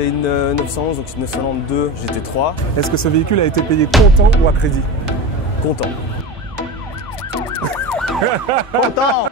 c'est une 911, donc une 992 GT3. Est-ce que ce véhicule a été payé comptant ou à crédit? Content. Content.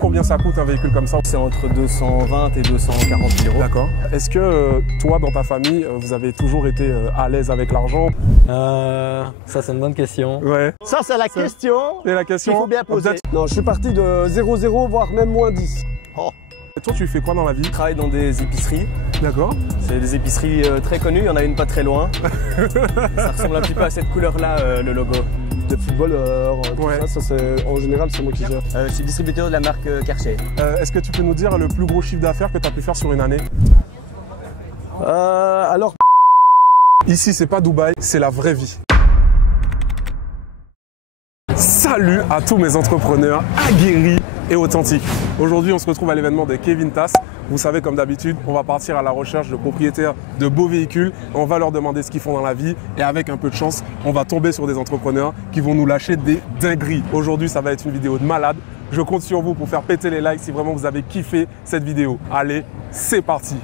Combien ça coûte un véhicule comme ça? C'est entre 220 et 240 000 euros. D'accord. Est-ce que toi, dans ta famille, vous avez toujours été à l'aise avec l'argent? Ça c'est une bonne question. Ouais. Ça, c'est la question Et la question qu'il faut bien poser. Non, je suis parti de 0,0 voire même moins 10. Oh. Et toi, tu fais quoi dans la vie? Je travaille dans des épiceries. D'accord. C'est des épiceries très connues, il y en a une pas très loin. Ça ressemble un petit peu à cette couleur-là, le logo. Des footballeurs, Ouais. ça c'est, en général, c'est moi qui gère. Je suis distributeur de la marque Karcher. Est-ce que tu peux nous dire le plus gros chiffre d'affaires que tu as pu faire sur une année? Alors, Ici, c'est pas Dubaï, c'est la vraie vie. Salut à tous mes entrepreneurs aguerris et authentiques. Aujourd'hui, on se retrouve à l'événement de Kevin Tass. Vous savez, comme d'habitude, on va partir à la recherche de propriétaires de beaux véhicules. On va leur demander ce qu'ils font dans la vie et avec un peu de chance, on va tomber sur des entrepreneurs qui vont nous lâcher des dingueries. Aujourd'hui, ça va être une vidéo de malade. Je compte sur vous pour faire péter les likes si vraiment vous avez kiffé cette vidéo. Allez, c'est parti!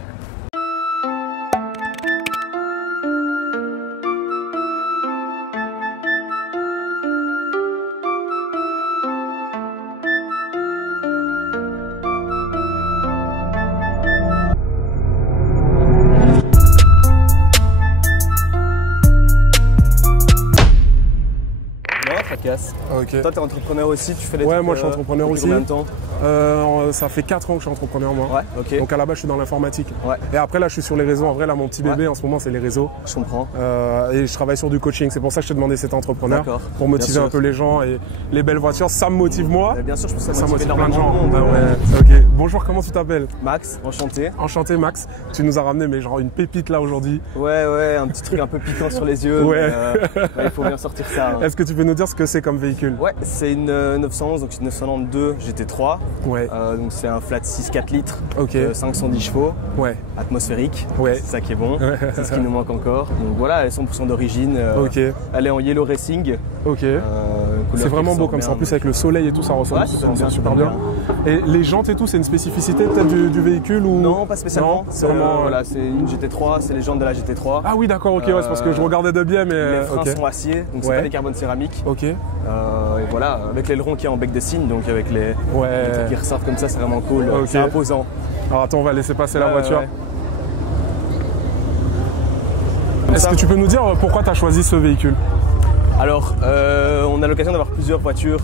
Ok. Toi, tu es entrepreneur aussi, tu fais des Ouais, trucs, moi je suis entrepreneur depuis aussi. Combien de temps? Ça fait 4 ans que je suis entrepreneur moi. Ouais, ok. Donc à la base je suis dans l'informatique. Ouais. Et après là je suis sur les réseaux. En vrai là mon petit bébé en ce moment c'est les réseaux. Je comprends. Et je travaille sur du coaching. C'est pour ça que je t'ai demandé cet entrepreneur. D'accord. Pour motiver Bien un peu les gens et les belles voitures. Ça me motive moi. Bien sûr, je pense que Ça motive plein de énormément gens. de monde. Ah ouais. Ok. Bonjour, comment tu t'appelles? Max, enchanté. Enchanté Max. Tu nous as ramené mais genre une pépite là aujourd'hui. Ouais, un petit truc un peu piquant sur les yeux. Ouais. Mais, il faut bien sortir ça. Hein. Est-ce que tu peux nous dire ce que c'est comme véhicule? Ouais, c'est une 911, donc une 992 GT3. Ouais. Donc c'est un flat 6,4 litres, Ok. 510 chevaux, Ouais. atmosphérique. Ouais. C'est ça qui est bon. C'est ce qui nous manque encore. Donc voilà, elle est 100% d'origine. Ok. Elle est en yellow racing. Ok. Couleur C'est qui vraiment beau ressort comme bien, ça. En plus donc. avec le soleil et tout, ça ressemble, Ouais, ça sonne bien, super bien. Et les jantes et tout, c'est une spécificité peut-être du véhicule ou... Non, pas spécialement. Non, C'est voilà, c'est une GT3, c'est les jantes de la GT3. Ah oui, d'accord, ok, ouais, c'est parce que je regardais de bien, mais... Les freins ok. sont acier, donc c'est Ouais. pas des carbones céramiques. Ok. Et voilà, avec l'aileron qui est en bec de cygne, donc avec les trucs qui ressortent comme ça, c'est vraiment cool. Ok. C'est imposant. Alors attends, on va laisser passer la voiture. Ouais. Est-ce que tu peux nous dire pourquoi tu as choisi ce véhicule? Alors, on a l'occasion d'avoir plusieurs voitures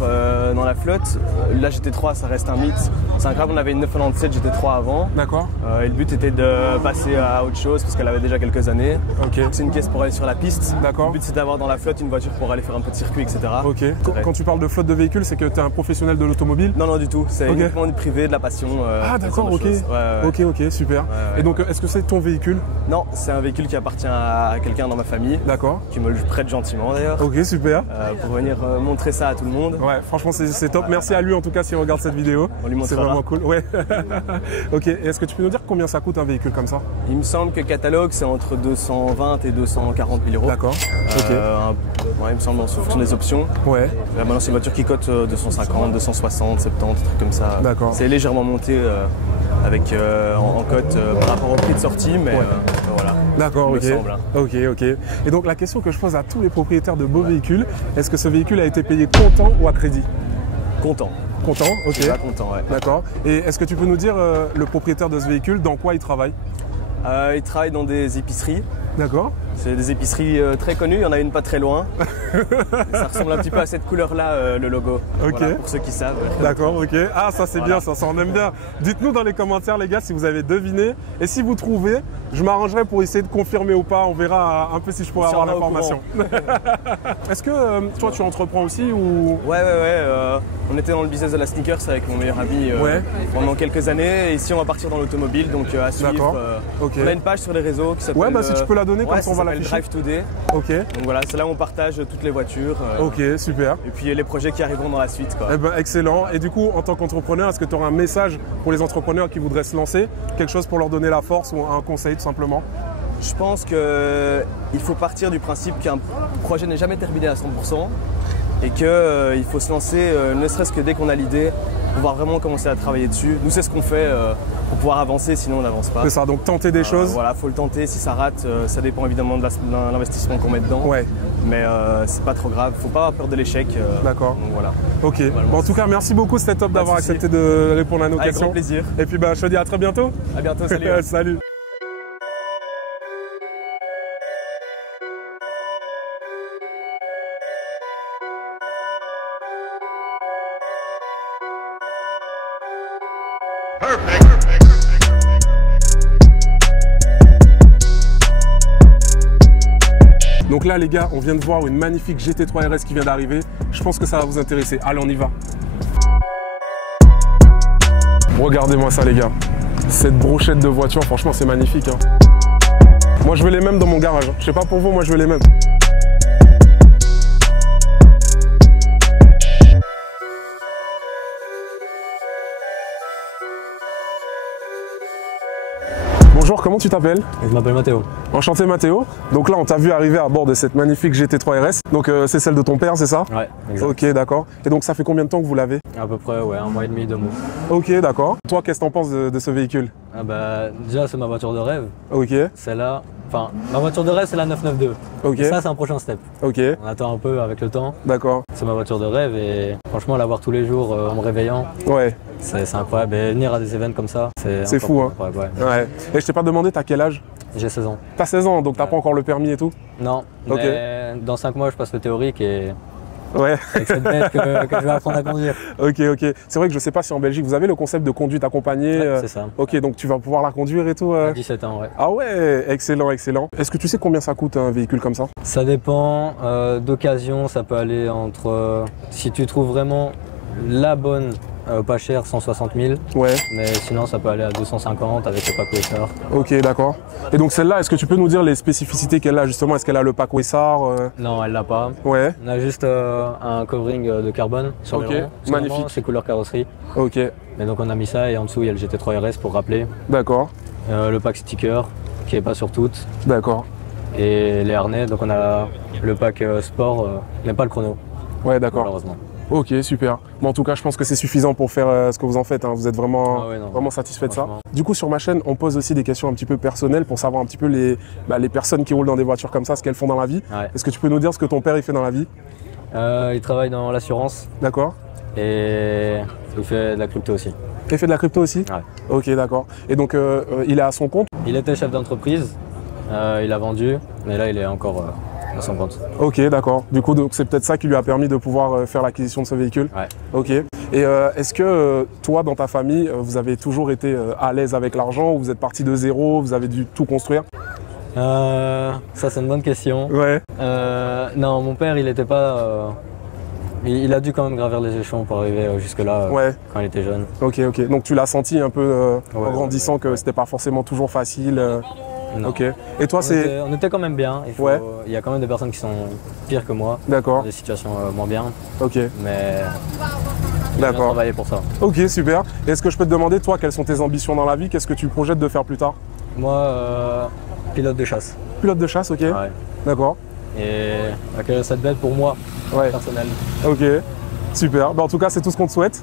dans la flotte. La GT3, ça reste un mythe. C'est incroyable, on avait une 997 GT3 avant. D'accord. Et le but était de passer à autre chose parce qu'elle avait déjà quelques années. Ok. C'est une caisse pour aller sur la piste. D'accord. Le but, c'est d'avoir dans la flotte une voiture pour aller faire un peu de circuit, etc. Ok. Quand tu parles de flotte de véhicules, c'est que tu es un professionnel de l'automobile? Non, du tout. C'est Ok. uniquement du privé, de la passion. Ah d'accord, ce genre ok. de choses. Ouais. Ok, super. ouais. Et donc, est-ce que c'est ton véhicule? Non, c'est un véhicule qui appartient à quelqu'un dans ma famille, D'accord. qui me le prête gentiment d'ailleurs, Ok, super. pour venir montrer ça à tout le monde. Ouais, franchement, c'est top. Merci à lui en tout cas s'il regarde cette vidéo. On lui C'est montrera. vraiment cool. Ouais. Ok. Et est-ce que tu peux nous dire combien ça coûte un véhicule comme ça? Il me semble que le catalogue, c'est entre 220 et 240 000 euros. D'accord. Ok. Ouais, il me semble en fonction des options. Ouais. Là, maintenant, c'est une voiture qui cote 250, 260, 70, trucs comme ça. D'accord. C'est légèrement monté avec en cote par rapport au prix de sortie, mais voilà. D'accord, Il ok. me semble, hein. Ok. Et donc la question que je pose à tous les propriétaires de beaux véhicules, est-ce que ce véhicule a été payé comptant ou à crédit? Content. Content, ok. Je suis pas content, ouais. D'accord. Et est-ce que tu peux nous dire le propriétaire de ce véhicule, dans quoi il travaille? Il travaille dans des épiceries. D'accord. C'est des épiceries très connues, il y en a une pas très loin. Ça ressemble un petit peu à cette couleur-là, le logo. Ok. Voilà, pour ceux qui savent. D'accord, ok. Ah, ça c'est Voilà. bien, ça on aime bien. Dites-nous dans les commentaires, les gars, si vous avez deviné. Et si vous trouvez, je m'arrangerai pour essayer de confirmer ou pas. On verra un peu si je pourrais avoir l'information. Est-ce que toi, tu entreprends aussi ou... Ouais. On était dans le business de la sneakers avec mon meilleur ami pendant quelques années. Et ici, on va partir dans l'automobile, donc à suivre. D'accord. Ok. On a une page sur les réseaux qui s'appelle. Ouais, bah si tu peux la donner, comme ça on va l'afficher. Drive Today. Ok. Donc voilà, c'est là où on partage toutes les voitures. Ok, super. Et puis les projets qui arriveront dans la suite, quoi. Eh ben, excellent. Et du coup, en tant qu'entrepreneur, est-ce que tu auras un message pour les entrepreneurs qui voudraient se lancer? Quelque chose pour leur donner la force ou un conseil tout simplement? Je pense qu'il faut partir du principe qu'un projet n'est jamais terminé à 100% et qu'il faut se lancer, ne serait-ce que dès qu'on a l'idée, pouvoir vraiment commencer à travailler dessus. Nous, c'est ce qu'on fait pour pouvoir avancer, sinon on n'avance pas. C'est ça, donc tenter des choses. Voilà, faut le tenter. Si ça rate, ça dépend évidemment de l'investissement qu'on met dedans. Ouais. Mais c'est pas trop grave. Faut pas avoir peur de l'échec. D'accord. Donc voilà. Ok. Bon, en tout cas, merci beaucoup, c'était top d'avoir de souci. accepté de répondre à nos Avec questions. grand plaisir. Et puis, je te dis à très bientôt. À bientôt. Salut. Salut. Donc là les gars, on vient de voir une magnifique GT3 RS qui vient d'arriver. Je pense que ça va vous intéresser. Allez, on y va. Regardez-moi ça les gars. Cette brochette de voiture, franchement c'est magnifique. Hein. Moi je veux les mêmes dans mon garage. Je sais pas pour vous, moi je veux les mêmes. Bonjour, comment tu t'appelles? Je m'appelle Mathéo. Enchanté Mathéo. Donc là on t'a vu arriver à bord de cette magnifique GT3 RS. Donc c'est celle de ton père, c'est ça? Ouais, exact. Ok, d'accord. Et donc ça fait combien de temps que vous l'avez? À peu près, ouais, 1 mois et demi, 2 mois. Ok, d'accord. Toi, qu'est-ce que t'en penses de ce véhicule? Ah bah, déjà, c'est ma voiture de rêve. Ok, Celle-là, enfin, ma voiture de rêve, c'est la 992. ok, Et ça, c'est un prochain step. ok, On attend un peu avec le temps. d'accord. C'est ma voiture de rêve et franchement, la voir tous les jours en me réveillant, Ouais, c'est incroyable. Et venir à des événements comme ça, C'est encore fou, plus hein. incroyable, ouais. ouais. Et je t'ai pas demandé, t'as quel âge? J'ai 16 ans. T'as 16 ans, donc t'as Ouais. pas encore le permis et tout? Non, Ok. mais dans 5 mois, je passe le théorique et Ouais, avec cette bête que je vais apprendre à conduire. ok, ok. C'est vrai que je sais pas si en Belgique, vous avez le concept de conduite accompagnée. Ouais, c'est ça. Ok, donc tu vas pouvoir la conduire et tout. À 17 ans, ouais. Ah ouais, excellent, excellent. Est-ce que tu sais combien ça coûte un véhicule comme ça? Ça dépend d'occasion, ça peut aller entre, si tu trouves vraiment la bonne, pas cher, 160 000, Ouais, mais sinon ça peut aller à 250 avec le pack Wessar. ok, d'accord. Et donc celle-là, est-ce que tu peux nous dire les spécificités qu'elle a justement? Est-ce qu'elle a le pack Wessar? Non, elle l'a pas. Ouais, On a juste un covering de carbone sur Ok, le rond. magnifique. C'est couleur carrosserie. ok, Mais donc on a mis ça et en dessous il y a le GT3 RS pour rappeler. d'accord, Le pack sticker qui est pas sur toutes. d'accord. Et les harnais, donc on a le pack sport, mais pas le chrono, Ouais, d'accord. malheureusement. Ok, super. Bon, en tout cas, je pense que c'est suffisant pour faire ce que vous en faites. Hein. Vous êtes vraiment, Ah ouais, non. vraiment satisfait de ça. Franchement. Du coup, sur ma chaîne, on pose aussi des questions un petit peu personnelles pour savoir un petit peu les personnes qui roulent dans des voitures comme ça, ce qu'elles font dans la vie. Ouais. Est-ce que tu peux nous dire ce que ton père il fait dans la vie? Il travaille dans l'assurance D'accord. et il fait de la crypto aussi. Il fait de la crypto aussi? Ouais. Ok, d'accord. Et donc, il est à son compte? Il était chef d'entreprise, il a vendu, mais là il est encore à son compte. Ok, d'accord. Du coup, donc c'est peut-être ça qui lui a permis de pouvoir faire l'acquisition de ce véhicule? Ouais. Ok. Et est-ce que toi, dans ta famille, vous avez toujours été à l'aise avec l'argent ou vous êtes parti de zéro, vous avez dû tout construire? Ça c'est une bonne question. Ouais. Non, mon père il était pas... il a dû quand même gravir les échelons pour arriver jusque-là Ouais. quand il était jeune. Ok, ok. Donc tu l'as senti un peu en Ouais, grandissant ouais, que c'était pas forcément toujours facile. Non. Ok. Et toi, c'est... On était quand même bien. Ouais. Il y a quand même des personnes qui sont pires que moi, D'accord. des situations moins bien, Ok. mais on a bien D'accord. travaillé pour ça. Ok, super. Et est-ce que je peux te demander, toi, quelles sont tes ambitions dans la vie? Qu'est-ce que tu projettes de faire plus tard? Moi, pilote de chasse. Pilote de chasse, ok. Ouais. D'accord. Et accueillir cette bête pour moi, Ouais. personnel. Ok. Super. Bah, en tout cas, c'est tout ce qu'on te souhaite.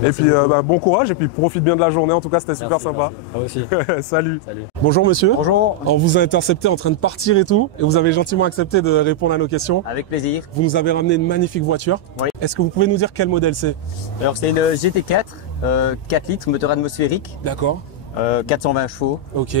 Merci et puis, beaucoup. bon courage et puis profite bien de la journée. En tout cas, c'était super Merci, sympa. merci. Ah aussi. Salut. Salut. Bonjour, monsieur. Bonjour, On vous a intercepté en train de partir et tout, et vous avez gentiment accepté de répondre à nos questions. avec plaisir. Vous nous avez ramené une magnifique voiture. Oui. Est-ce que vous pouvez nous dire quel modèle c'est? Alors c'est une GT4, 4 litres, moteur atmosphérique, D'accord. 420 chevaux, Ok.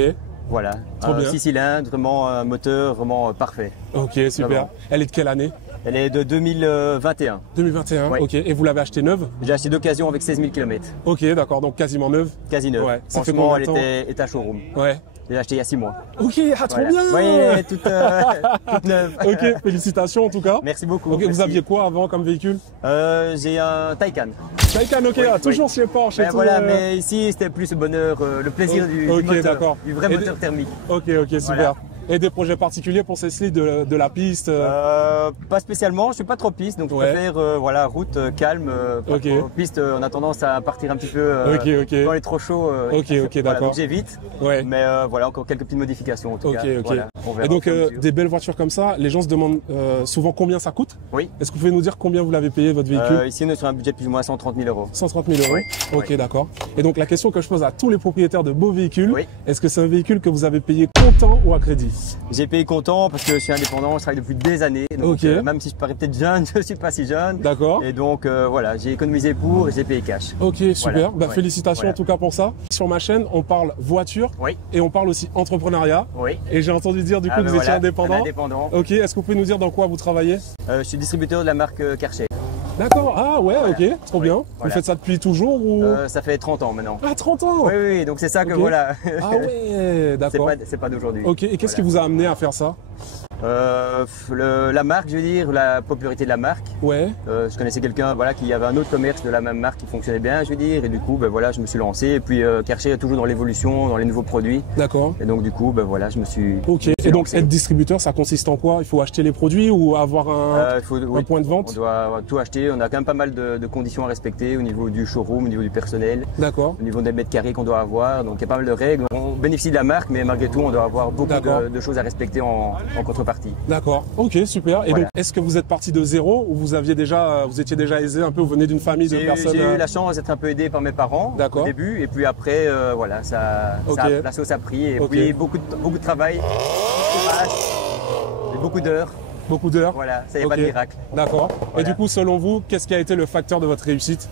voilà. Trop bien. 6 cylindres, vraiment un moteur vraiment parfait. Ok, super. Vraiment. Elle est de quelle année? Elle est de 2021. 2021. Ouais. Ok. Et vous l'avez achetée neuve? J'ai acheté d'occasion avec 16 000 km, Ok, d'accord. Donc quasiment neuve. quasi neuve. Ouais. Ça fait Franchement, combien de elle était état showroom. Ouais. J'ai acheté il y a 6 mois. Ok, ah, trop Voilà. bien. Oui, elle est toute, toute neuve. Ok, félicitations en tout cas. Merci beaucoup. Ok, vous merci. aviez quoi avant comme véhicule? J'ai un Taycan. Taycan, ok, Oui, ah, oui. toujours chez Porsche et Ben tout. voilà, mais ici c'était plus le bonheur, le plaisir Ok, du ok, moteur, d'accord. du vrai Et moteur thermique. Ok, ok, super. Voilà. Et des projets particuliers pour Cécile de la piste Pas spécialement, je suis pas trop piste, donc je préfère voilà, route calme. Piste, on a tendance à partir un petit peu quand il est trop chaud. D'accord. Donc j'évite. Mais voilà, encore quelques petites modifications en tout cas. Voilà, et donc des belles voitures comme ça, les gens se demandent souvent combien ça coûte. Oui. Est-ce que vous pouvez nous dire combien vous l'avez payé votre véhicule? Ici, on est sur un budget de plus ou moins 130 000 euros. 130 000 euros. Ok, d'accord. Et donc la question que je pose à tous les propriétaires de beaux véhicules, est-ce que c'est un véhicule que vous avez payé comptant ou à crédit? J'ai payé comptant parce que je suis indépendant, je travaille depuis des années. Donc même si je parais peut-être jeune, je suis pas si jeune. D'accord. Et donc voilà, j'ai économisé pour et j'ai payé cash. Ok, super. Bah, félicitations en tout cas pour ça. Sur ma chaîne, on parle voiture et on parle aussi entrepreneuriat. Et j'ai entendu dire du coup que vous étiez indépendant. Ok, est-ce que vous pouvez nous dire dans quoi vous travaillez? Je suis distributeur de la marque Karcher. D'accord, ah ouais, ok, trop bien. Vous faites ça depuis toujours ou ça fait 30 ans maintenant. Ah, 30 ans. Oui, donc c'est ça que voilà. Ah ouais, d'accord. C'est pas d'aujourd'hui. Ok, et qu'est-ce qui vous a amené à faire ça? La marque, je veux dire, la popularité de la marque. Je connaissais quelqu'un qui avait un autre commerce de la même marque qui fonctionnait bien, je veux dire, et du coup, voilà, je me suis lancé. Et puis Karcher est toujours dans l'évolution, dans les nouveaux produits. D'accord. Et donc du coup, voilà, je me suis. Ok. Et donc être distributeur, ça consiste en quoi? Il faut acheter les produits ou avoir un point de vente? On doit tout acheter. On a quand même pas mal de conditions à respecter au niveau du showroom, au niveau du personnel. D'accord. Au niveau des mètres carrés qu'on doit avoir. Donc il y a pas mal de règles. On bénéficie de la marque, mais malgré tout, on doit avoir beaucoup de choses à respecter en contrepartie. D'accord, ok, super. Et donc, est-ce que vous êtes parti de zéro ou vous étiez déjà aisé un peu, vous venez d'une famille de personnes? J'ai eu la chance d'être un peu aidé par mes parents au début, et puis après, voilà, la sauce a pris, et puis beaucoup de travail, beaucoup d'heures. Beaucoup d'heures? Voilà, ça y est pas de miracle. D'accord. Voilà. Et du coup, selon vous, qu'est-ce qui a été le facteur de votre réussite?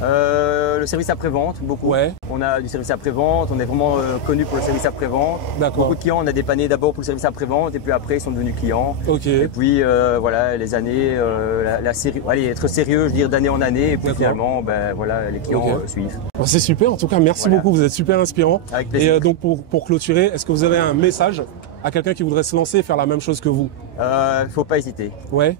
Le service après-vente, beaucoup. On a du service après-vente, on est vraiment connu pour le service après-vente. Beaucoup de clients, on a dépanné d'abord pour le service après-vente et puis après ils sont devenus clients. Et puis voilà, les années, être sérieux, je veux dire, d'année en année, et puis finalement, voilà, les clients suivent. C'est super, en tout cas, merci beaucoup, vous êtes super inspirant. Avec plaisir. Et donc pour clôturer, est-ce que vous avez un message à quelqu'un qui voudrait se lancer et faire la même chose que vous? Faut pas hésiter.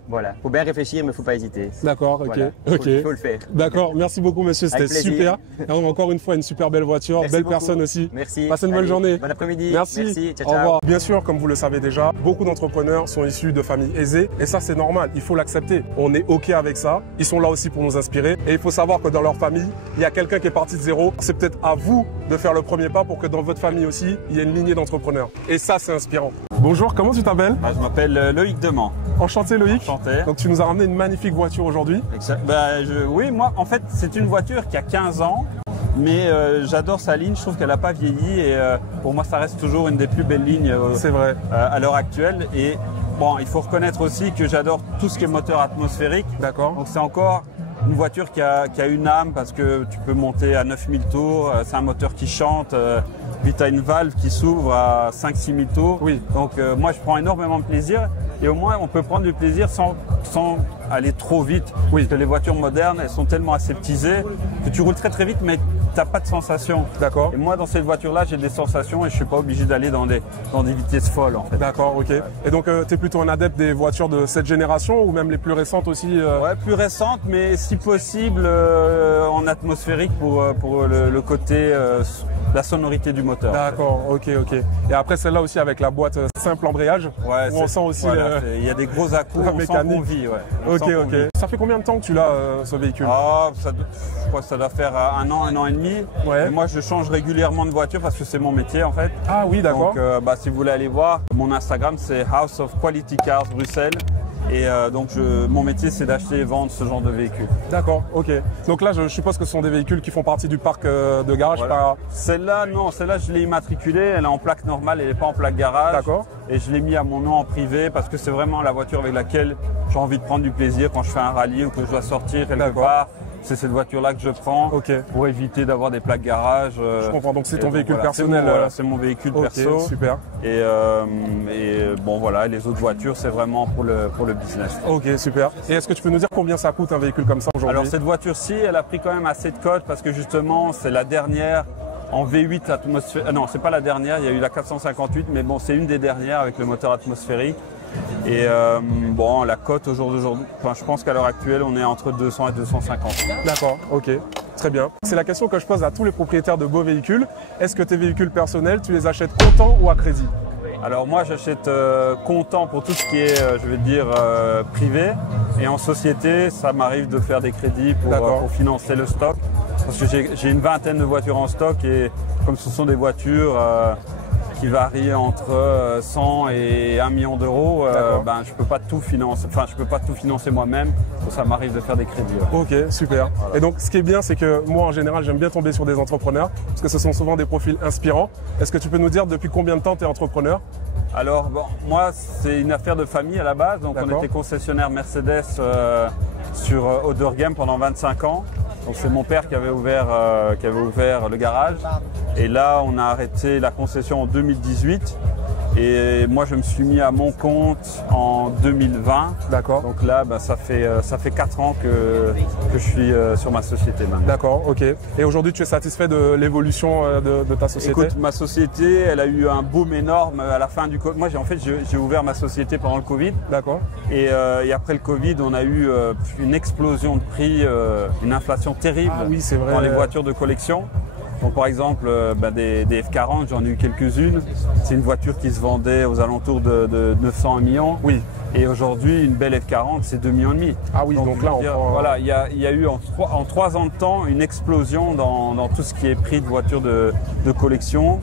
Voilà, faut bien réfléchir, mais faut pas hésiter. D'accord, voilà. Faut le faire. D'accord, merci beaucoup monsieur, c'était super. Et encore une fois, une super belle voiture, belle personne aussi. Merci. Passez une bonne journée. Bon après-midi. Merci. Ciao, ciao. Au revoir. Bien sûr, comme vous le savez déjà, beaucoup d'entrepreneurs sont issus de familles aisées et ça c'est normal, il faut l'accepter. On est ok avec ça. Ils sont là aussi pour nous inspirer et il faut savoir que dans leur famille, il y a quelqu'un qui est parti de zéro. C'est peut-être à vous de faire le premier pas pour que dans votre famille aussi, il y ait une lignée d'entrepreneurs. Et ça c'est inspirant. Bonjour, comment tu t'appelles? Je m'appelle Loïc Demand. Enchanté Loïc. Enchanté. Donc tu nous as ramené une magnifique voiture aujourd'hui. Oui, moi en fait c'est une voiture qui a 15 ans. Mais j'adore sa ligne, je trouve qu'elle n'a pas vieilli et pour moi ça reste toujours une des plus belles lignes à l'heure actuelle. Et bon, il faut reconnaître aussi que j'adore tout ce qui est moteur atmosphérique. D'accord. Donc c'est encore une voiture qui a une âme parce que tu peux monter à 9000 tours, c'est un moteur qui chante, puis tu as une valve qui s'ouvre à 5-6 000 tours. Oui. Donc moi je prends énormément de plaisir et au moins on peut prendre du plaisir sans aller trop vite. Oui. Parce que les voitures modernes, elles sont tellement aseptisées que tu roules très très vite mais tu n'as pas de sensation. D'accord. Et moi dans cette voiture-là, j'ai des sensations et je ne suis pas obligé d'aller dans des vitesses folles en fait. D'accord, ok. Et donc tu es plutôt un adepte des voitures de cette génération ou même les plus récentes aussi Ouais, plus récentes, mais si possible en atmosphérique pour le côté, la sonorité du moteur. D'accord, ok. Et après celle-là aussi avec la boîte simple embrayage, où on sent aussi il y a des gros à-coups, on sent qu'on vit. Ok. Ça fait combien de temps que tu l'as ce véhicule? Je crois que ça doit faire un an et demi. Et moi je change régulièrement de voiture parce que c'est mon métier en fait. Ah oui, d'accord. Donc si vous voulez aller voir, mon Instagram c'est House of Quality Cars Bruxelles. Et donc mon métier c'est d'acheter et vendre ce genre de véhicules. D'accord, ok. Donc là je suppose que ce sont des véhicules qui font partie du parc de garage. Voilà. Celle-là non, celle-là je l'ai immatriculée, elle est en plaque normale, elle n'est pas en plaque garage. D'accord. Et je l'ai mis à mon nom en privé parce que c'est vraiment la voiture avec laquelle j'ai envie de prendre du plaisir quand je fais un rallye ou que je dois sortir quelque part. C'est cette voiture-là que je prends pour éviter d'avoir des plaques garage. Je comprends, donc c'est ton véhicule personnel. C'est mon véhicule perso. Super. Et bon voilà, les autres voitures c'est vraiment pour le business. Ok, super. Et est-ce que tu peux nous dire combien ça coûte un véhicule comme ça aujourd'hui? Alors cette voiture-ci, elle a pris quand même assez de cote parce que justement c'est la dernière en V8 atmosphérique. Non, c'est pas la dernière, il y a eu la 458, mais bon c'est une des dernières avec le moteur atmosphérique. Et bon, la cote au jour d'aujourd'hui, je pense qu'à l'heure actuelle, on est entre 200 et 250. D'accord, ok, très bien. C'est la question que je pose à tous les propriétaires de beaux véhicules. Est-ce que tes véhicules personnels, tu les achètes comptant ou à crédit? Alors moi j'achète comptant pour tout ce qui est, je vais dire, privé. Et en société, ça m'arrive de faire des crédits pour financer le stock. Parce que j'ai une vingtaine de voitures en stock et comme ce sont des voitures qui varient entre 100 et 1 million d'euros, ben, je peux pas tout financer. Enfin, je peux pas tout financer moi-même. Donc ça m'arrive de faire des crédits. Ok, super. Voilà. Et donc, ce qui est bien, c'est que moi, en général, j'aime bien tomber sur des entrepreneurs parce que ce sont souvent des profils inspirants. Est-ce que tu peux nous dire depuis combien de temps tu es entrepreneur? Alors, bon, moi, c'est une affaire de famille à la base. Donc, on était concessionnaire Mercedes sur Oudergem pendant 25 ans. Donc, c'est mon père qui avait ouvert le garage. Et là, on a arrêté la concession en 2018. Et moi, je me suis mis à mon compte en 2020. D'accord. Donc là, bah, ça fait 4 ans que je suis sur ma société maintenant. D'accord, ok. Et aujourd'hui, tu es satisfait de l'évolution de ta société? Écoute, ma société, elle a eu un boom énorme à la fin du Covid. Moi, j'ai ouvert ma société pendant le Covid. D'accord. Et après le Covid, on a eu une explosion de prix, une inflation terrible dans les voitures de collection. Donc par exemple, des F40, j'en ai eu quelques-unes. C'est une voiture qui se vendait aux alentours de 900 à 1 million. Oui. Et aujourd'hui, une belle F40, c'est 2,5 millions. Ah oui, donc là, on prend... Voilà, il y a eu en 3 ans de temps une explosion dans tout ce qui est prix de voitures de collection.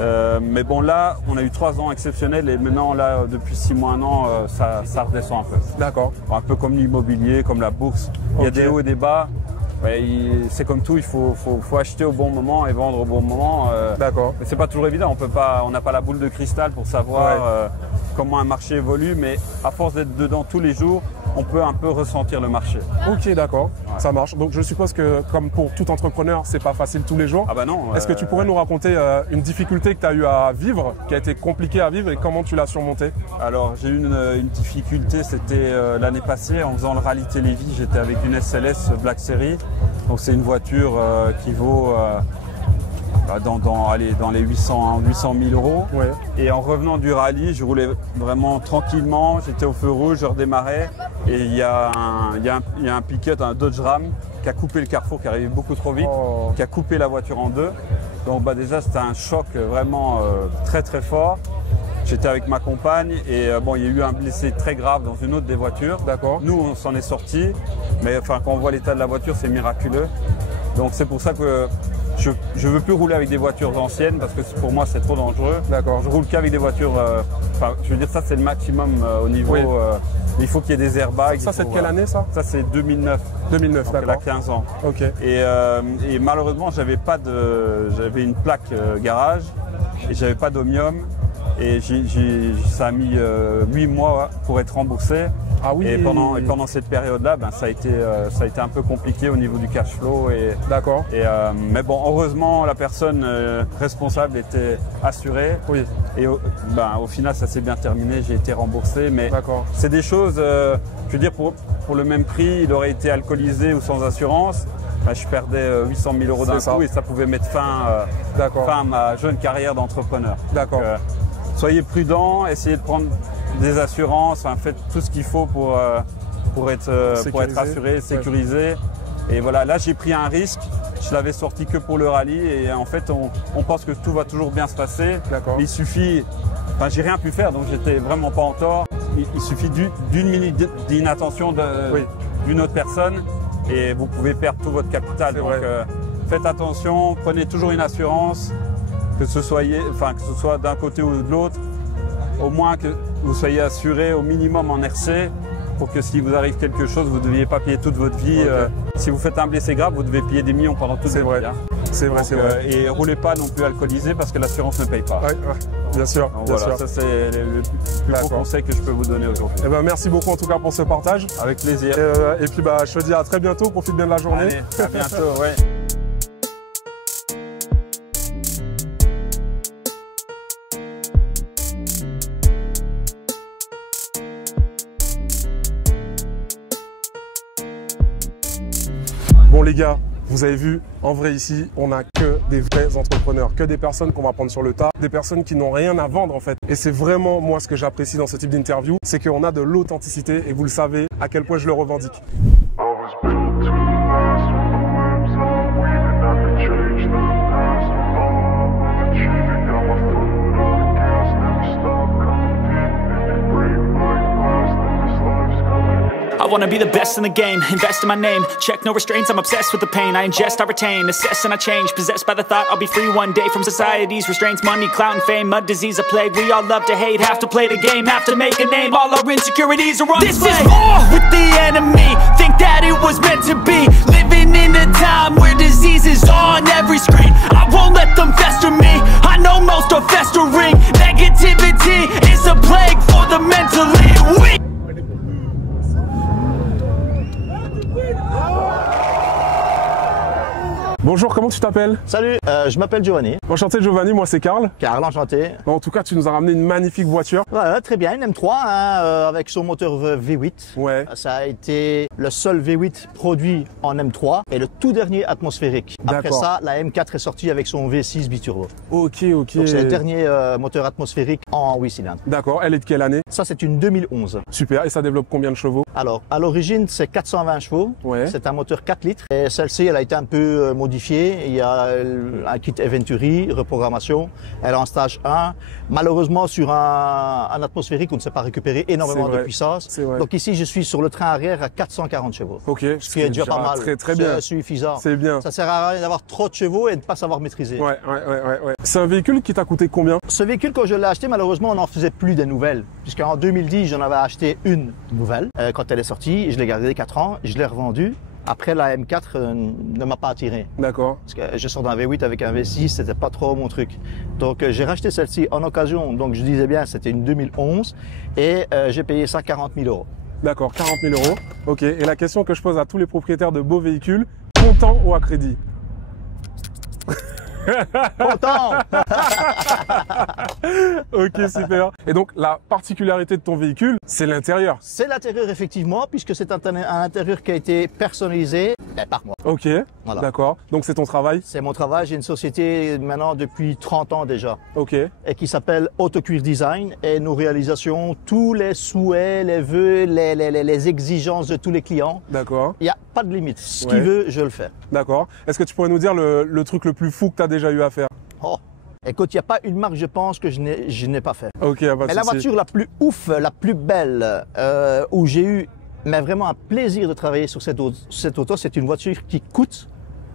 Mais bon, là, on a eu 3 ans exceptionnels et maintenant, là, depuis 6 mois, 1 an, ça redescend un peu. D'accord. Un peu comme l'immobilier, comme la bourse. Il y a des hauts et des bas. Ouais, c'est comme tout, il faut acheter au bon moment et vendre au bon moment. D'accord. Mais c'est pas toujours évident. On n'a pas la boule de cristal pour savoir comment un marché évolue, mais à force d'être dedans tous les jours, on peut un peu ressentir le marché. Ok, d'accord, ça marche. Donc je suppose que comme pour tout entrepreneur, c'est pas facile tous les jours. Ah bah non. Est-ce que tu pourrais nous raconter une difficulté que tu as eu à vivre, qui a été compliquée à vivre et comment tu l'as surmontée? Alors j'ai eu une difficulté, c'était l'année passée en faisant le rallye Télévis, j'étais avec une SLS Black Series. Donc c'est une voiture qui vaut dans les 800 000 euros. Ouais. Et en revenant du rallye, je roulais vraiment tranquillement, j'étais au feu rouge, je redémarrais et il y a un pick-up, un Dodge Ram qui a coupé le carrefour, qui arrivait beaucoup trop vite, qui a coupé la voiture en deux. Donc déjà c'était un choc vraiment très très fort. J'étais avec ma compagne et il y a eu un blessé très grave dans une autre des voitures. D'accord. Nous, on s'en est sortis, mais enfin, quand on voit l'état de la voiture, c'est miraculeux. Donc c'est pour ça que je ne veux plus rouler avec des voitures anciennes parce que pour moi, c'est trop dangereux. D'accord. Je roule qu'avec des voitures, je veux dire, ça c'est le maximum au niveau... Oui. Il faut qu'il y ait des airbags. Ça, c'est de quelle année ça? Ça, c'est 2009. 2009, donc d'accord. elle a 15 ans. Ok. Et malheureusement, j'avais une plaque garage et j'avais pas d'omium. Et ça a mis 8 mois pour être remboursé. Ah oui. Et pendant cette période-là, ça a été un peu compliqué au niveau du cash flow. D'accord. Mais bon, heureusement, la personne responsable était assurée. Oui. Et au final, ça s'est bien terminé. J'ai été remboursé. Mais c'est des choses, je veux dire, pour le même prix, il aurait été alcoolisé ou sans assurance. Je perdais 800 000 euros d'un coup et ça pouvait mettre fin à ma jeune carrière d'entrepreneur. D'accord. Soyez prudents, essayez de prendre des assurances, faites tout ce qu'il faut pour être assuré, sécurisé. Et voilà, là j'ai pris un risque, je l'avais sorti que pour le rallye et en fait on pense que tout va toujours bien se passer. D'accord. Il suffit, j'ai rien pu faire donc j'étais vraiment pas en tort. Il suffit d'une minute d'inattention d'une autre personne et vous pouvez perdre tout votre capital. Donc faites attention, prenez toujours une assurance. Que ce soit d'un côté ou de l'autre, au moins que vous soyez assuré au minimum en RC pour que si vous arrive quelque chose, vous ne deviez pas payer toute votre vie. Okay. Si vous faites un blessé grave, vous devez payer des millions pendant toute votre vie. C'est vrai, c'est vrai. Et roulez pas non plus alcoolisé parce que l'assurance ne paye pas. Ouais, bien sûr. Donc bien voilà, sûr. Ça c'est le plus gros conseil que je peux vous donner aujourd'hui. Merci beaucoup en tout cas pour ce partage. Avec plaisir. Et puis je te dis à très bientôt, profite bien de la journée. Allez, à bientôt, ouais. Bon les gars, vous avez vu, en vrai ici, on n'a que des vrais entrepreneurs, que des personnes qu'on va prendre sur le tas, des personnes qui n'ont rien à vendre en fait. Et c'est vraiment moi ce que j'apprécie dans ce type d'interview, c'est qu'on a de l'authenticité et vous le savez à quel point je le revendique. Change the past, I'm achieving, got my foot on the gas, never stop. I wanna be the best in the game, invest in my name. Check no restraints, I'm obsessed with the pain. I ingest, I retain, assess and I change. Possessed by the thought I'll be free one day from society's restraints. Money, clout and fame, mud, disease, a plague. We all love to hate, have to play the game, have to make a name. All our insecurities are on display. This is war with the enemy, think that it was meant to be. Living in a time where disease is on every screen. I won't let them fester me, I know most are festering. Negativity is a plague for the mentally weak. Bonjour, comment tu t'appelles? Salut, je m'appelle Giovanni. Enchanté Giovanni, moi c'est Karl. Karl, enchanté. En tout cas, tu nous as ramené une magnifique voiture. Ouais, très bien, une M3 hein, avec son moteur V8. Ouais. Ça a été le seul V8 produit en M3 et le tout dernier atmosphérique. Après ça, la M4 est sortie avec son V6 biturbo. Ok. Donc c'est le dernier moteur atmosphérique en 8 cylindres. D'accord, elle est de quelle année? Ça c'est une 2011. Super, et ça développe combien de chevaux? Alors, à l'origine c'est 420 chevaux. Ouais. C'est un moteur 4 litres. Et celle-ci, elle a été un peu modifiée. Il y a un kit Eventuri, reprogrammation. Elle est en stage 1. Malheureusement, sur un atmosphérique, on ne sait pas récupérer énormément de puissance. Donc ici, je suis sur le train arrière à 440 chevaux. Ok, ce qui est déjà pas mal. Très bien. C'est suffisant. C'est bien. Ça sert à rien d'avoir trop de chevaux et de ne pas savoir maîtriser. Ouais. C'est un véhicule qui t'a coûté combien? Ce véhicule, quand je l'ai acheté, malheureusement, on n'en faisait plus des nouvelles. Puisqu'en 2010, j'en avais acheté une nouvelle. Quand elle est sortie, je l'ai gardée 4 ans, je l'ai revendue. Après, la M4 ne m'a pas attiré. D'accord. Parce que je sors d'un V8 avec un V6, c'était pas trop mon truc. Donc, j'ai racheté celle-ci en occasion. Donc, je disais bien, c'était une 2011 et j'ai payé ça 40 000 euros. D'accord, 40 000 euros. Ok. Et la question que je pose à tous les propriétaires de beaux véhicules, comptant ou à crédit? Content. Ok, super. Et donc, la particularité de ton véhicule, c'est l'intérieur. C'est l'intérieur, effectivement, puisque c'est un intérieur qui a été personnalisé par moi. Ok, voilà. D'accord. Donc, c'est ton travail? C'est mon travail. J'ai une société maintenant depuis 30 ans déjà. Ok. Et qui s'appelle Autocuir Design. Et nos réalisations, tous les souhaits, les vœux, les exigences de tous les clients. D'accord. Il n'y a pas de limite. Ce qu'il veut, je le fais. D'accord. Est-ce que tu pourrais nous dire le truc le plus fou que tu as déjà eu à faire? Oh, écoute, il n'y a pas une marque, je pense, que je n'ai pas fait. Ok, mais la voiture la plus ouf, la plus belle, où j'ai eu vraiment un plaisir de travailler sur cette auto, c'est une voiture qui coûte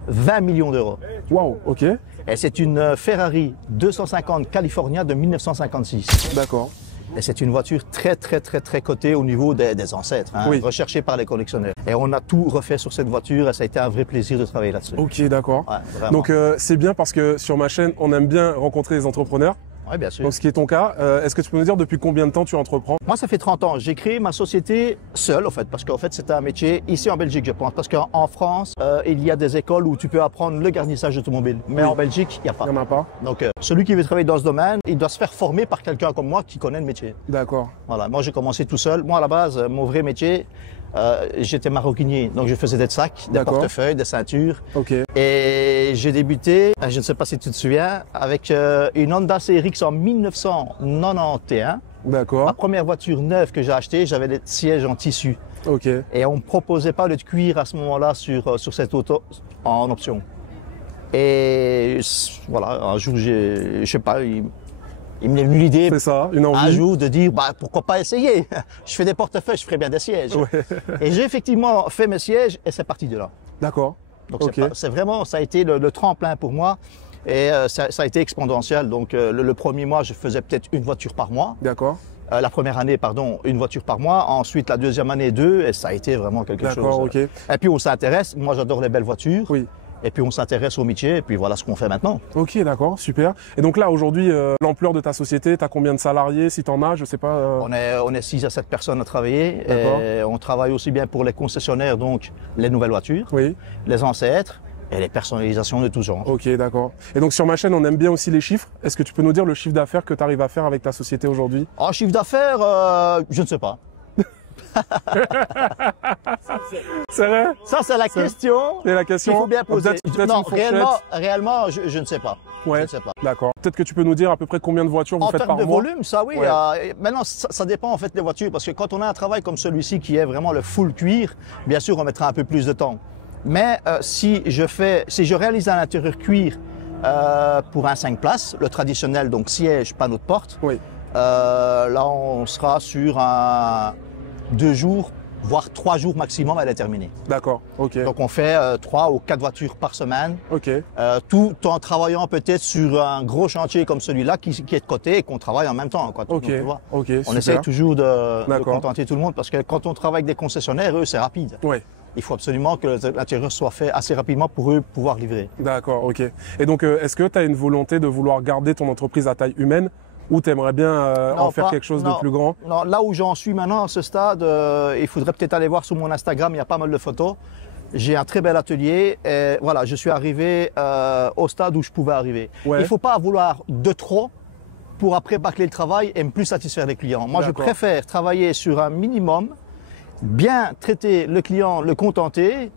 20 millions d'euros. Wow, ok. Et c'est une Ferrari 250 California de 1956. D'accord. Et c'est une voiture très cotée au niveau des ancêtres, hein, recherchée par les collectionneurs. Et on a tout refait sur cette voiture et ça a été un vrai plaisir de travailler là-dessus. Ok, d'accord. Ouais, donc c'est bien parce que sur ma chaîne, on aime bien rencontrer les entrepreneurs. Oui, bien sûr. Donc, ce qui est ton cas, est-ce que tu peux nous dire depuis combien de temps tu entreprends? Moi, ça fait 30 ans. J'ai créé ma société seul, en fait, parce qu'en fait, c'était un métier ici en Belgique, je pense. Parce qu'en France, il y a des écoles où tu peux apprendre le garnissage automobile. Mais en Belgique, il n'y a pas. Il n'y en a pas. Donc, celui qui veut travailler dans ce domaine, il doit se faire former par quelqu'un comme moi qui connaît le métier. D'accord. Voilà. Moi, j'ai commencé tout seul. Moi, à la base, mon vrai métier, j'étais maroquinier, donc je faisais des sacs, des portefeuilles, des ceintures. Okay. Et j'ai débuté, je ne sais pas si tu te souviens, avec une Honda CRX en 1991. D'accord. La première voiture neuve que j'ai achetée, j'avais des sièges en tissu. Ok. Et on ne proposait pas le cuir à ce moment-là sur cette auto en option. Et voilà, un jour, je sais pas, il m'est venu l'idée, un jour, de dire pourquoi pas essayer. Je fais des portefeuilles, je ferai bien des sièges. Ouais. Et j'ai effectivement fait mes sièges et c'est parti de là. D'accord. Donc c'est vraiment, ça a été le tremplin pour moi et ça a été exponentiel. Donc le premier mois, je faisais peut-être une voiture par mois. D'accord. La première année, pardon, une voiture par mois. Ensuite, la deuxième année, 2. Et ça a été vraiment quelque chose. D'accord, ok. Et puis on s'intéresse. Moi, j'adore les belles voitures. Oui. Et puis on s'intéresse au métier, et puis voilà ce qu'on fait maintenant. Ok, d'accord, super. Et donc là, aujourd'hui, l'ampleur de ta société, tu as combien de salariés, si tu en as, je sais pas On est 6 à 7 personnes à travailler. Et on travaille aussi bien pour les concessionnaires, donc les nouvelles voitures, les ancêtres, et les personnalisations de tout genre. Ok, d'accord. Et donc sur ma chaîne, on aime bien aussi les chiffres. Est-ce que tu peux nous dire le chiffre d'affaires que tu arrives à faire avec ta société aujourd'hui? Oh, chiffre d'affaires, je ne sais pas. C'est vrai? Ça, c'est la question. C'est la question. Il faut bien poser. Non, réellement, je ne sais pas. Ouais. Je ne sais pas. D'accord. Peut-être que tu peux nous dire à peu près combien de voitures vous faites par mois? En termes de volume, ça oui. Ouais. Maintenant, ça dépend en fait des voitures, parce que quand on a un travail comme celui-ci qui est vraiment le full cuir, bien sûr, on mettra un peu plus de temps. Mais si je réalise un intérieur cuir pour un 5 places, le traditionnel, donc siège, panneau de porte, là, on sera sur un 2 jours voire 3 jours maximum, elle est terminée. D'accord, ok. Donc on fait 3 ou 4 voitures par semaine, ok. Tout en travaillant peut-être sur un gros chantier comme celui-là qui est de côté et qu'on travaille en même temps. Quoi, ok, tu vois. Ok, on essaie toujours de contenter tout le monde parce que quand on travaille avec des concessionnaires, eux, c'est rapide. Ouais. Il faut absolument que l'intérieur soit fait assez rapidement pour eux pouvoir livrer. D'accord, ok. Et donc, est-ce que tu as une volonté de vouloir garder ton entreprise à taille humaine ou tu aimerais bien en faire quelque chose de plus grand? Non, là où j'en suis maintenant à ce stade, il faudrait peut-être aller voir sur mon Instagram, il y a pas mal de photos. J'ai un très bel atelier et voilà, je suis arrivé au stade où je pouvais arriver. Ouais. Il ne faut pas vouloir de trop pour après bâcler le travail et ne plus satisfaire les clients. Moi, je préfère travailler sur un minimum, bien traiter le client, le contenter.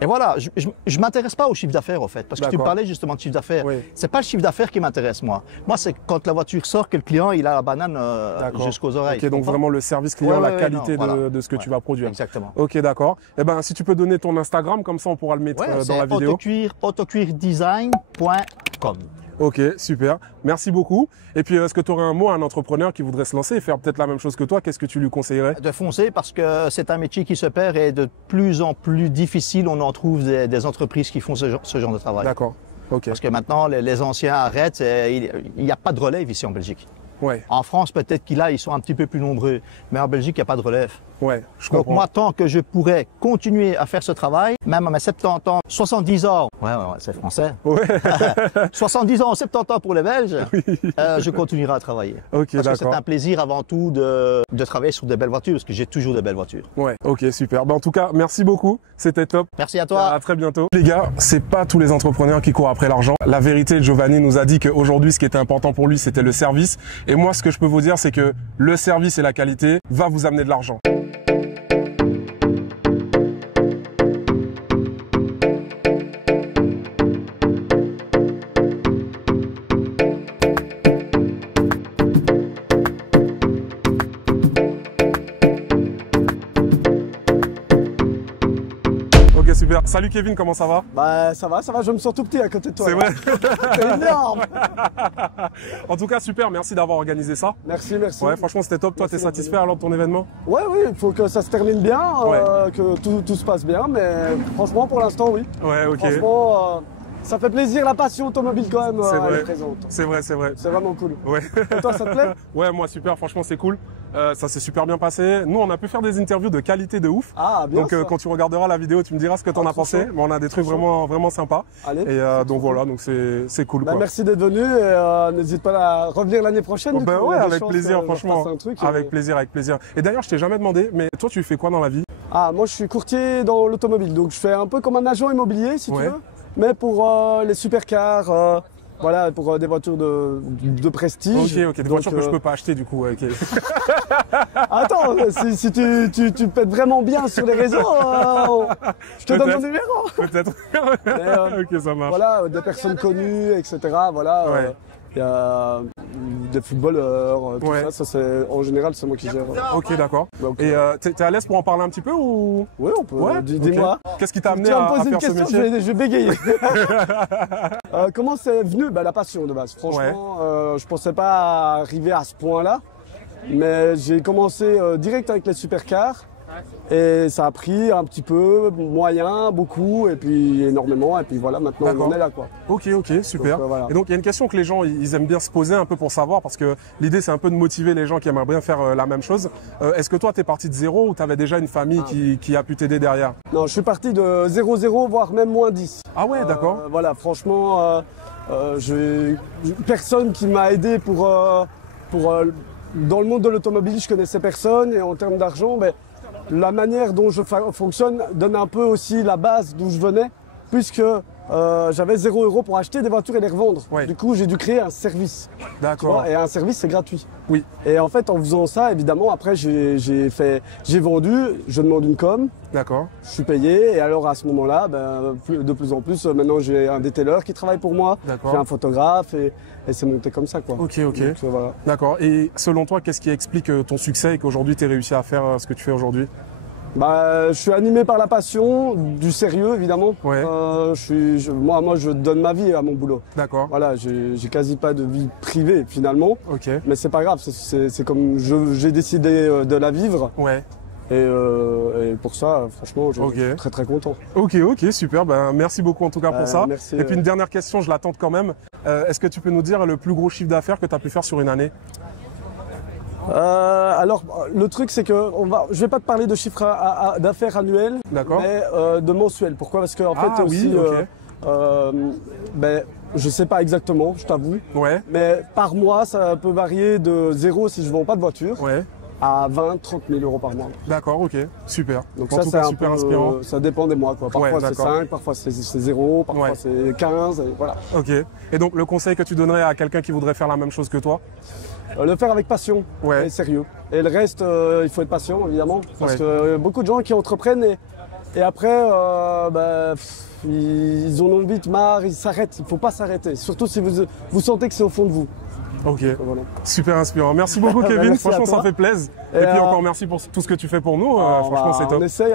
Et voilà, je ne m'intéresse pas au chiffre d'affaires en fait, parce que tu me parlais justement de chiffre d'affaires. Oui. C'est pas le chiffre d'affaires qui m'intéresse moi. Moi, c'est quand la voiture sort que le client il a la banane jusqu'aux oreilles. Ok, donc vraiment le service client, la qualité de ce que tu vas produire. Exactement. Ok, d'accord. Eh ben, si tu peux donner ton Instagram, comme ça on pourra le mettre dans la vidéo. autocuirdesign.com. Ok, super. Merci beaucoup. Et puis, est-ce que tu aurais un mot à un entrepreneur qui voudrait se lancer et faire peut-être la même chose que toi? Qu'est-ce que tu lui conseillerais? De foncer parce que c'est un métier qui se perd et de plus en plus difficile. On en trouve des entreprises qui font ce genre de travail. D'accord. Ok. Parce que maintenant, les anciens arrêtent. Il n'y a pas de relève ici en Belgique. Ouais. En France, peut-être qu'ils sont un petit peu plus nombreux. Mais en Belgique, il n'y a pas de relève. Ouais, je comprends. Donc moi, tant que je pourrais continuer à faire ce travail, même à mes 70 ans, 70 ans, ouais c'est français. Ouais. 70 ans, 70 ans pour les Belges, oui. Je continuerai à travailler. Okay, parce que c'est un plaisir avant tout de travailler sur de belles voitures, parce que j'ai toujours de belles voitures. Ouais, ok, super. Ben, en tout cas, merci beaucoup, c'était top. Merci à toi. À très bientôt. Les gars, c'est pas tous les entrepreneurs qui courent après l'argent. La vérité, Giovanni nous a dit qu'aujourd'hui, ce qui était important pour lui, c'était le service. Et moi, ce que je peux vous dire, c'est que le service et la qualité va vous amener de l'argent. Super. Salut Kevin, comment ça va? Bah ça va, je me sens tout petit à côté de toi. C'est vrai. C'est énorme. En tout cas, super, merci d'avoir organisé ça. Merci. Ouais, franchement, c'était top. Toi, t'es satisfait alors de ton événement? Ouais, oui, il faut que ça se termine bien, que tout se passe bien, mais franchement, pour l'instant, oui. Ouais, ok. Franchement, ça fait plaisir, la passion automobile quand même, elle est présente. C'est vrai. C'est vraiment cool. Ouais. Et toi, ça te plaît? Ouais, moi, super, franchement, c'est cool. Ça s'est super bien passé. Nous, on a pu faire des interviews de qualité de ouf. Ah, bien. Donc, quand tu regarderas la vidéo, tu me diras ce que t'en as pensé. Mais on a des trucs vraiment sympas. Allez. Et donc voilà, donc c'est cool. Bah, merci d'être venu. N'hésite pas à revenir l'année prochaine. Ben ouais, avec plaisir, franchement. Avec plaisir. Et d'ailleurs, je t'ai jamais demandé, mais toi, tu fais quoi dans la vie? Ah, moi, je suis courtier dans l'automobile. Donc, je fais un peu comme un agent immobilier, si tu veux. Mais pour les supercars. Voilà, pour des voitures de prestige. Ok, des voitures que je peux pas acheter du coup. Okay. Attends, si tu pètes vraiment bien sur les réseaux, je te donne mon numéro. Peut-être. Ok, ça marche. Voilà, des personnes connues, etc. Voilà. Il y a des footballeurs, tout ça c'est en général c'est moi qui gère. Ok, d'accord. Et t'es à l'aise pour en parler un petit peu ou? Oui, on peut. Ouais, dis-moi. Qu'est-ce qui t'a amené à faire ce métier? Je vais bégayer. Comment c'est venu? La passion de base. Franchement, je pensais pas arriver à ce point-là, mais j'ai commencé direct avec les supercars. Et ça a pris un petit peu, moyen, beaucoup, et puis énormément, et puis voilà, maintenant on en est là quoi. Ok, super. Donc, voilà. Et donc il y a une question que les gens ils aiment bien se poser un peu pour savoir, parce que l'idée c'est un peu de motiver les gens qui aimeraient bien faire la même chose. Est-ce que toi t'es parti de zéro ou t'avais déjà une famille qui a pu t'aider derrière? Non, je suis parti de 0,0 voire même moins 10. Ah ouais, d'accord. Voilà, franchement, j'ai personne qui m'a aidé pour dans le monde de l'automobile, je connaissais personne, et en termes d'argent, la manière dont je fonctionne donne un peu aussi la base d'où je venais, puisque j'avais 0 € pour acheter des voitures et les revendre. Ouais. Du coup, j'ai dû créer un service. D'accord. Et un service, c'est gratuit. Oui. Et en fait, en faisant ça, évidemment, après, j'ai vendu, je demande une com. D'accord. Je suis payé, et alors à ce moment-là, de plus en plus, maintenant j'ai un détailleur qui travaille pour moi, j'ai un photographe, et c'est monté comme ça, quoi. Ok. Donc, voilà. D'accord. Et selon toi, qu'est-ce qui explique ton succès et qu'aujourd'hui tu as réussi à faire ce que tu fais aujourd'hui? Je suis animé par la passion, du sérieux évidemment. Ouais. Moi, je donne ma vie à mon boulot. D'accord. Voilà, j'ai quasi pas de vie privée finalement. Ok. Mais c'est pas grave, c'est comme j'ai décidé de la vivre. Ouais. Et pour ça, franchement, je suis très très content. Ok, super. Ben, merci beaucoup en tout cas pour ça. Merci, et puis une dernière question, je la tente quand même. Est-ce que tu peux nous dire le plus gros chiffre d'affaires que tu as pu faire sur une année? Alors, le truc, c'est que je vais pas te parler de chiffre d'affaires annuel, mais de mensuel. Pourquoi? Parce qu'en fait, aussi, je sais pas exactement, je t'avoue. Mais par mois, ça peut varier de 0 si je vends pas de voiture. À 20-30 000 euros par mois. D'accord, ok, super. Donc en ça, c'est super inspirant. Ça dépend des mois, quoi. Parfois c'est 5, parfois c'est 0, parfois c'est 15, et voilà. Ok. Et donc le conseil que tu donnerais à quelqu'un qui voudrait faire la même chose que toi? Le faire avec passion et sérieux. Et le reste, il faut être patient, évidemment. Parce que beaucoup de gens qui entreprennent et après, ils en ont vite marre, ils s'arrêtent. Il ne faut pas s'arrêter. Surtout si vous sentez que c'est au fond de vous. Ok, super inspirant. Merci beaucoup Kevin, franchement ça fait plaisir. Et puis encore merci pour tout ce que tu fais pour nous, franchement c'est top. On essaye.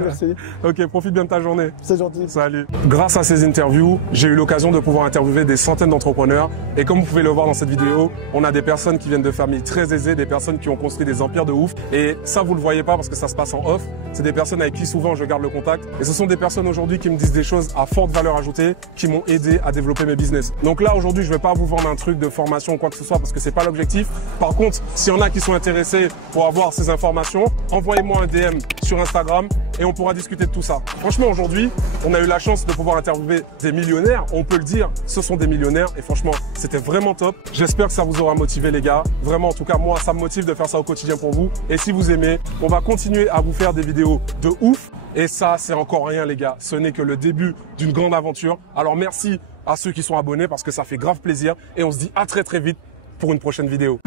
Merci. Ok, profite bien de ta journée. C'est gentil. Salut. Grâce à ces interviews, j'ai eu l'occasion de pouvoir interviewer des centaines d'entrepreneurs. Et comme vous pouvez le voir dans cette vidéo, on a des personnes qui viennent de familles très aisées, des personnes qui ont construit des empires de ouf. Et ça vous le voyez pas parce que ça se passe en off. C'est des personnes avec qui souvent je garde le contact. Et ce sont des personnes aujourd'hui qui me disent des choses à forte valeur ajoutée, qui m'ont aidé à développer mes business. Donc là aujourd'hui, je vais pas vous vendre un truc de formation ou quoi que ce soit parce que c'est pas l'objectif. Par contre, s'il y en a qui sont intéressés pour avoir ces informations, envoyez-moi un DM sur Instagram et on pourra discuter de tout ça. Franchement, aujourd'hui, on a eu la chance de pouvoir interviewer des millionnaires. On peut le dire, ce sont des millionnaires et franchement, c'était vraiment top. J'espère que ça vous aura motivé les gars. Vraiment, en tout cas, moi, ça me motive de faire ça au quotidien pour vous. Et si vous aimez, on va continuer à vous faire des vidéos de ouf. Et ça, c'est encore rien les gars. Ce n'est que le début d'une grande aventure. Alors merci à ceux qui sont abonnés parce que ça fait grave plaisir. Et on se dit à très très vite pour une prochaine vidéo.